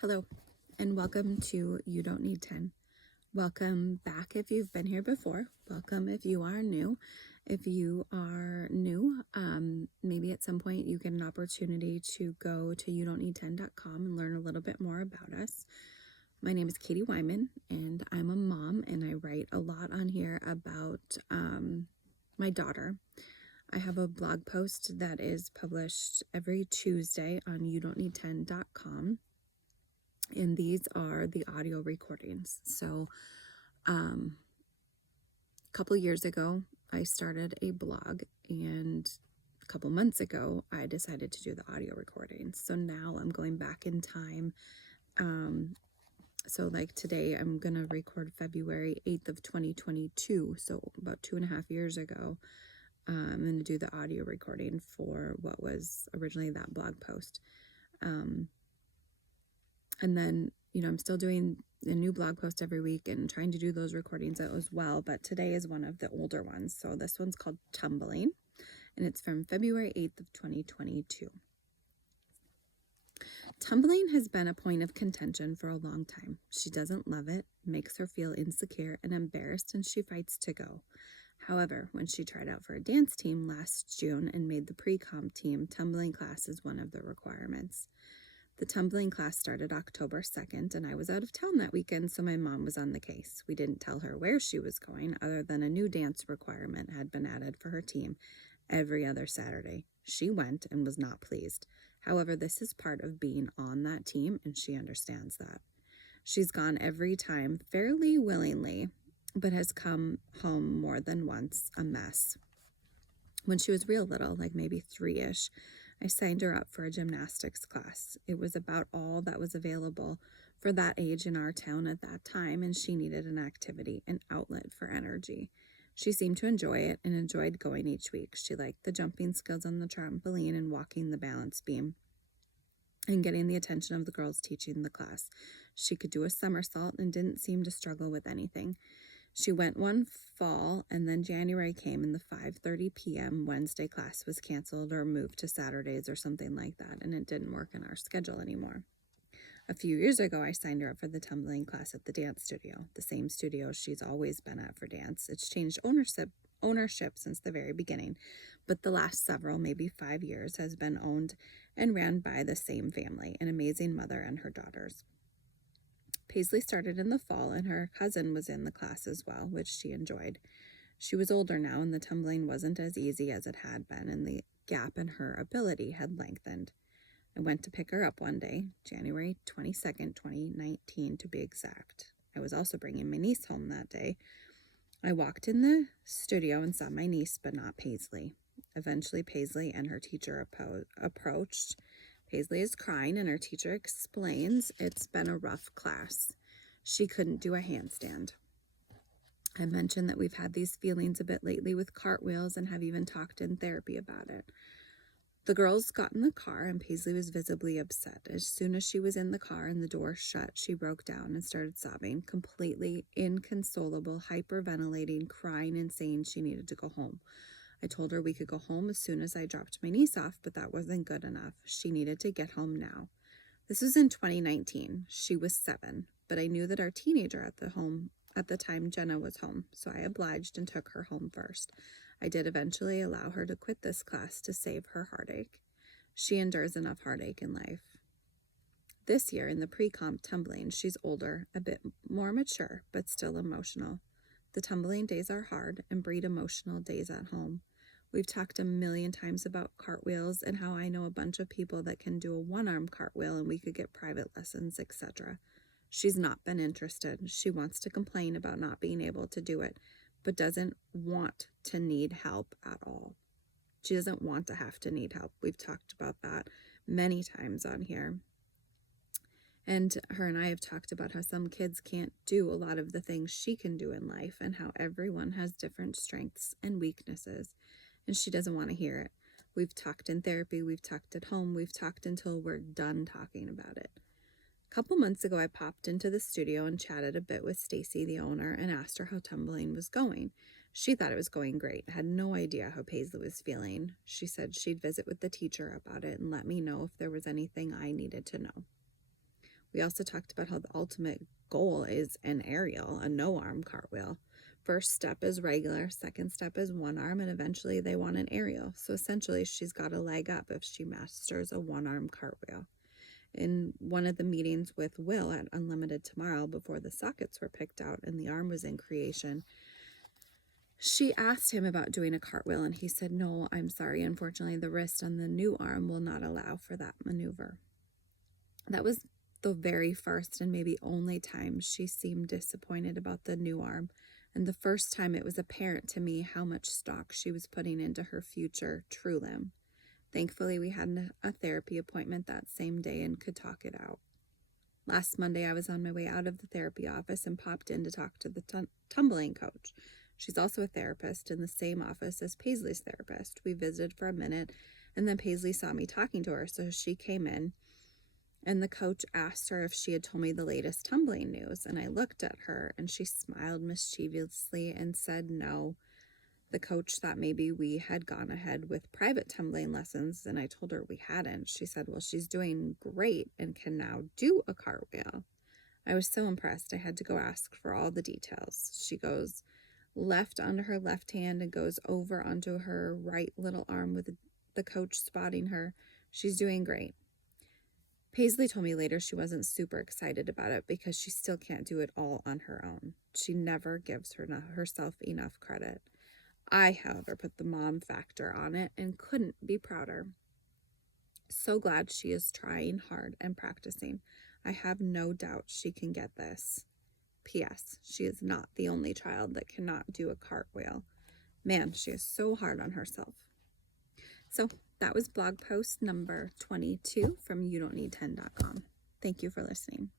Hello, and welcome to You Don't Need 10. Welcome back if you've been here before. Welcome if you are new. If you are new, maybe at some point you get an opportunity to go to youdon'tneed10.com and learn a little bit more about us. My name is Katie Wyman, and I'm a mom, and I write a lot on here about my daughter. I have a blog post that is published every Tuesday on youdon'tneed10.com. And these are the audio recordings. So a couple years ago, I started a blog, and a couple months ago, I decided to do the audio recordings. So now I'm going back in time. So like today, I'm going to record February 8th of 2022. So about 2.5 years ago, I'm going to do the audio recording for what was originally that blog post. And then, I'm still doing a new blog post every week and trying to do those recordings as well. But today is one of the older ones. So this one's called Tumbling, and it's from February 8th of 2022. Tumbling has been a point of contention for a long time. She doesn't love it, makes her feel insecure and embarrassed, and she fights to go. However, when she tried out for a dance team last June and made the pre-comp team, tumbling class is one of the requirements. The tumbling class started October 2nd, and I was out of town that weekend, so my mom was on the case. We didn't tell her where she was going, other than a new dance requirement had been added for her team every other Saturday. She went and was not pleased. However, this is part of being on that team, and she understands that. She's gone every time fairly willingly, but has come home more than once a mess. When she was real little, like maybe 3-ish, I signed her up for a gymnastics class. It was about all that was available for that age in our town at that time, and she needed an activity, an outlet for energy. She seemed to enjoy it and enjoyed going each week. She liked the jumping skills on the trampoline and walking the balance beam and getting the attention of the girls teaching the class. She could do a somersault and didn't seem to struggle with anything. She went one fall, and then January came, and the 5:30 p.m. Wednesday class was canceled or moved to Saturdays or something like that, and it didn't work in our schedule anymore. A few years ago, I signed her up for the tumbling class at the dance studio, the same studio she's always been at for dance. It's changed ownership since the very beginning, but the last several, maybe 5 years, has been owned and ran by the same family, an amazing mother and her daughters. Paisley started in the fall, and her cousin was in the class as well, which she enjoyed. She was older now, and the tumbling wasn't as easy as it had been, and the gap in her ability had lengthened. I went to pick her up one day, January 22nd, 2019 to be exact. I was also bringing my niece home that day. I walked in the studio and saw my niece, but not Paisley. Eventually, Paisley and her teacher approached. Paisley is crying, and her teacher explains it's been a rough class. She couldn't do a handstand. I mentioned that we've had these feelings a bit lately with cartwheels and have even talked in therapy about it. The girls got in the car, and Paisley was visibly upset. As soon as she was in the car and the door shut, she broke down and started sobbing, completely inconsolable, hyperventilating, crying, and saying she needed to go home. I told her we could go home as soon as I dropped my niece off, but that wasn't good enough. She needed to get home now. This was in 2019. She was 7, but I knew that our teenager at the time, Jenna, was home, so I obliged and took her home first. I did eventually allow her to quit this class to save her heartache. She endures enough heartache in life. This year, in the pre-comp tumbling, she's older, a bit more mature, but still emotional. The tumbling days are hard and breed emotional days at home. We've talked a million times about cartwheels and how I know a bunch of people that can do a one-arm cartwheel and we could get private lessons, etc. She's not been interested. She wants to complain about not being able to do it, but doesn't want to need help at all. She doesn't want to have to need help. We've talked about that many times on here. And her and I have talked about how some kids can't do a lot of the things she can do in life and how everyone has different strengths and weaknesses. And she doesn't want to hear it. We've talked in therapy. We've talked at home. We've talked until we're done talking about it. A couple months ago, I popped into the studio and chatted a bit with Stacy, the owner, and asked her how tumbling was going. She thought it was going great, had no idea how Paisley was feeling. She said she'd visit with the teacher about it and let me know if there was anything I needed to know. We also talked about how the ultimate goal is an aerial, a no-arm cartwheel. First step is regular, second step is one arm, and eventually they want an aerial. So essentially, she's got a leg up if she masters a one-arm cartwheel. In one of the meetings with Will at Unlimited Tomorrow, before the sockets were picked out and the arm was in creation, she asked him about doing a cartwheel, and he said, "No, I'm sorry. Unfortunately, the wrist on the new arm will not allow for that maneuver." That was the very first and maybe only time she seemed disappointed about the new arm, and the first time it was apparent to me how much stock she was putting into her future true limb. Thankfully, we had a therapy appointment that same day and could talk it out. Last Monday, I was on my way out of the therapy office and popped in to talk to the tumbling coach. She's also a therapist in the same office as Paisley's therapist. We visited for a minute, and then Paisley saw me talking to her, so she came in, and the coach asked her if she had told me the latest tumbling news, and I looked at her, and she smiled mischievously and said no. The coach thought maybe we had gone ahead with private tumbling lessons, and I told her we hadn't. She said, well, she's doing great and can now do a cartwheel. I was so impressed, I had to go ask for all the details. She goes left onto her left hand and goes over onto her right little arm with the coach spotting her. She's doing great. Paisley told me later she wasn't super excited about it because she still can't do it all on her own. She never gives herself enough credit. I, however, put the mom factor on it and couldn't be prouder. So glad she is trying hard and practicing. I have no doubt she can get this. P.S. She is not the only child that cannot do a cartwheel. Man, she is so hard on herself. So that was blog post number 22 from youdon'tneed10.com. Thank you for listening.